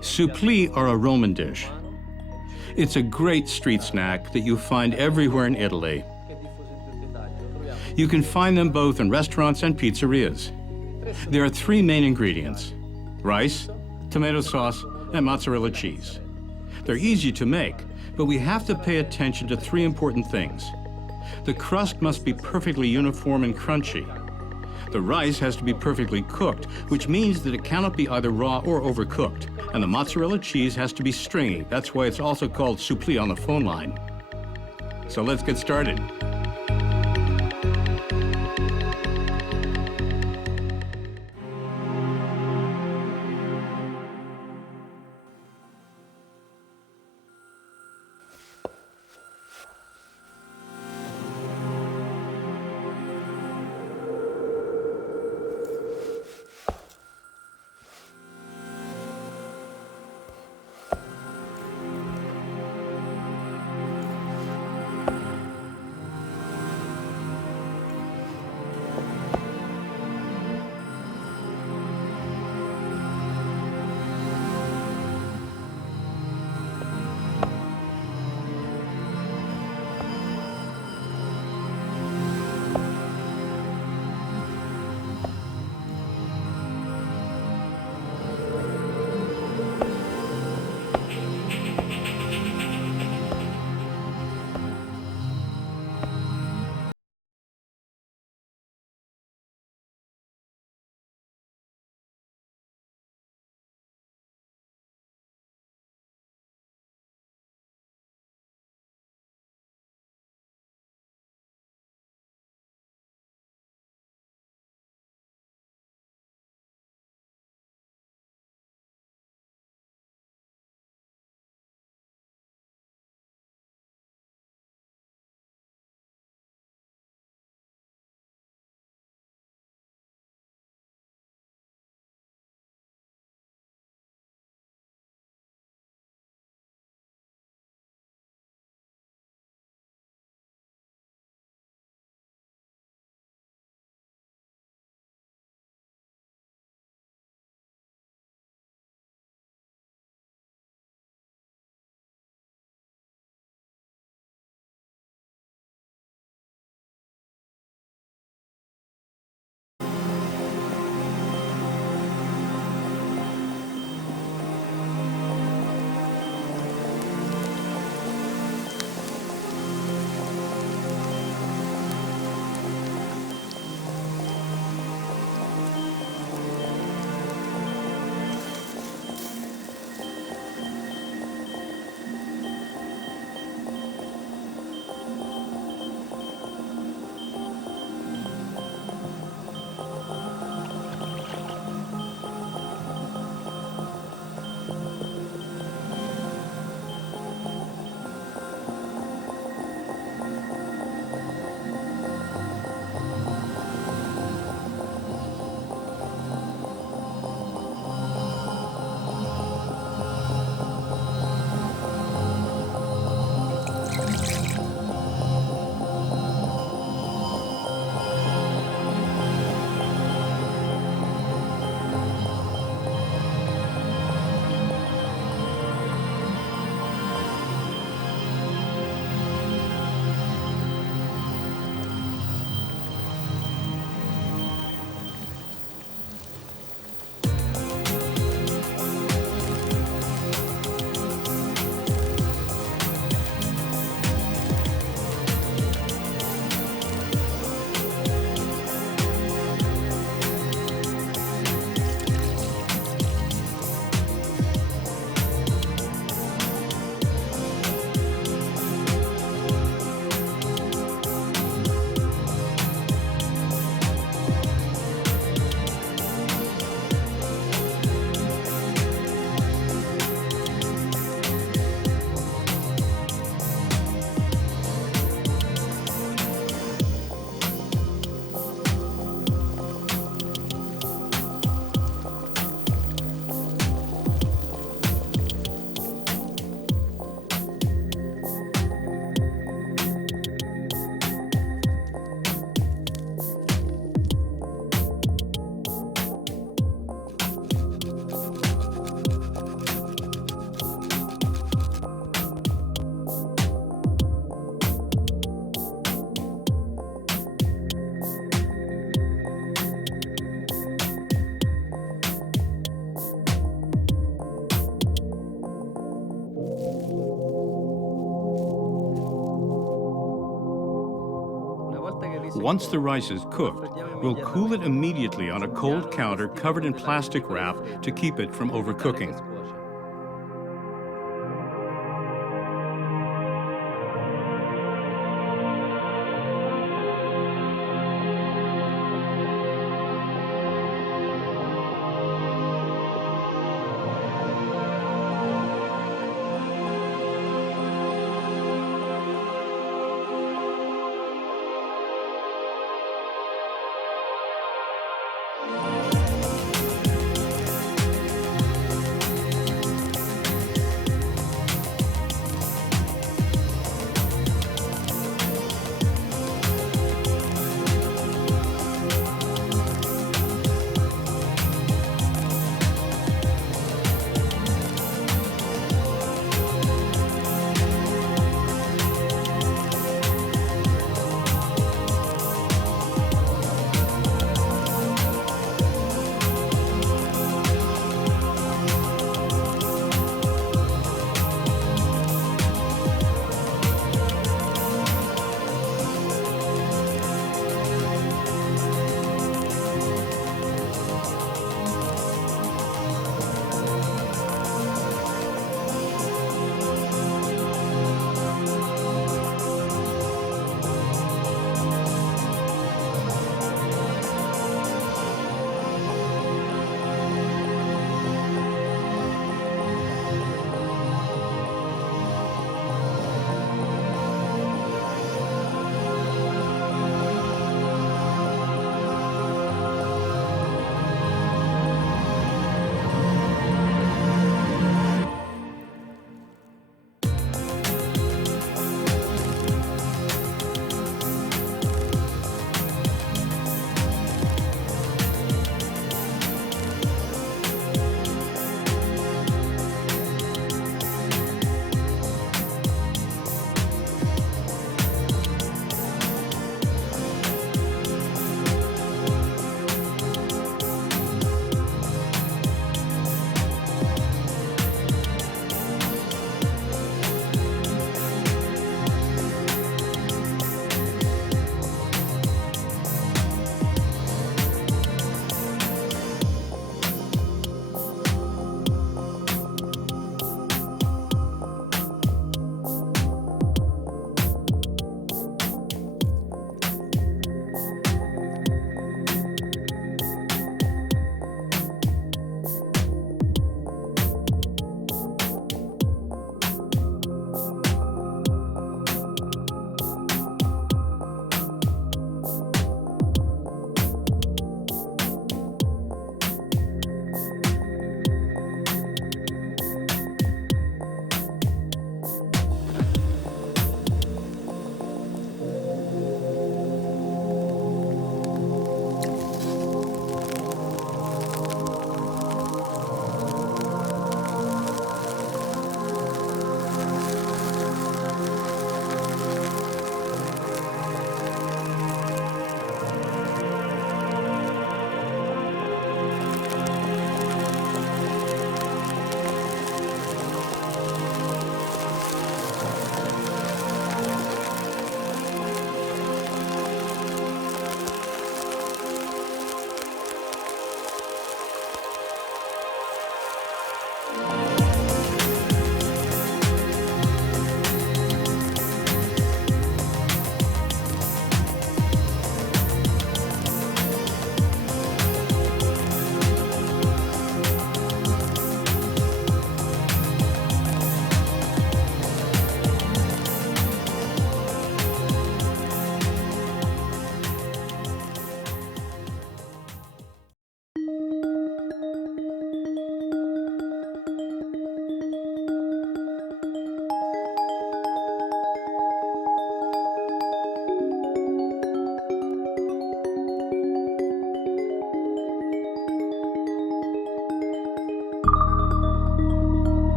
Supplì are a Roman dish. It's a great street snack that you find everywhere in Italy. You can find them both in restaurants and pizzerias. There are three main ingredients: rice, tomato sauce, and mozzarella cheese. They're easy to make, but we have to pay attention to three important things. The crust must be perfectly uniform and crunchy. The rice has to be perfectly cooked, which means that it cannot be either raw or overcooked. And the mozzarella cheese has to be stringy. That's why it's also called supplì on the phone line. So let's get started. Once the rice is cooked, we'll cool it immediately on a cold counter covered in plastic wrap to keep it from overcooking.